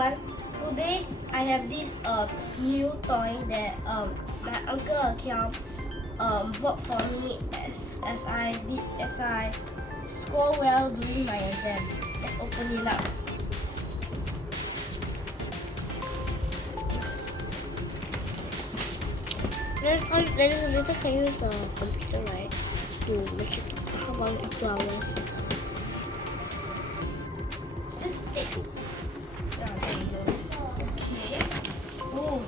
everyone, today I have this new toy that my uncle Kiam bought for me as I score well during my exam. Let's open it up. There's a little can use a computer, right, to make it come on 2 hours. Just take. Yeah, there you go. Okay. Oh.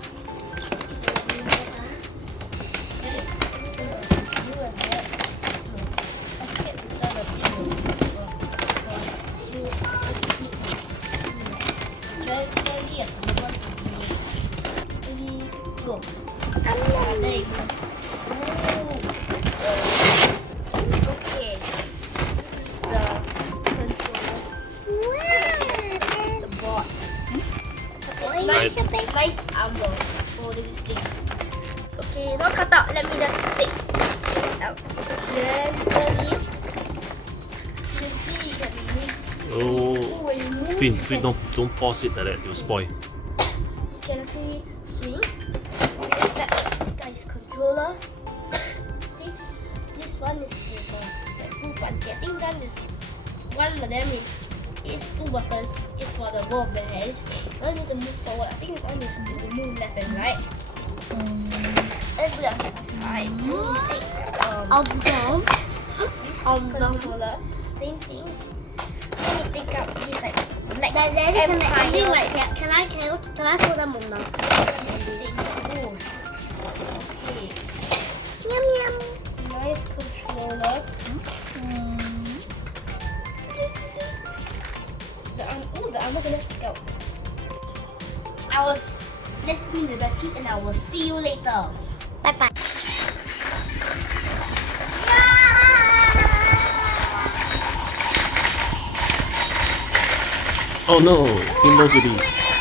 Go. There you go. Okay. This is the controller. The box. Nice armor for this thing. Okay, it's all cut out. Let me just take it out. Gently. You can see you can move. When you move, Finn, don't force it like that, you'll spoil. You can actually swing. That guy's controller. See, this one is like 2 buttons. I think that is one of them is 2 buttons. It's for the both of the hands. One is to move forward. I think one is to move left and right. Let's do that on the side. This controller, same thing. Let me take out this like black empire. Can I hold them on now? Oh. Okay. Yum yum. Nice controller. The armor gonna stick out. Let's bring the battery and I will see you later. Bye bye. Oh no, Finn knows already.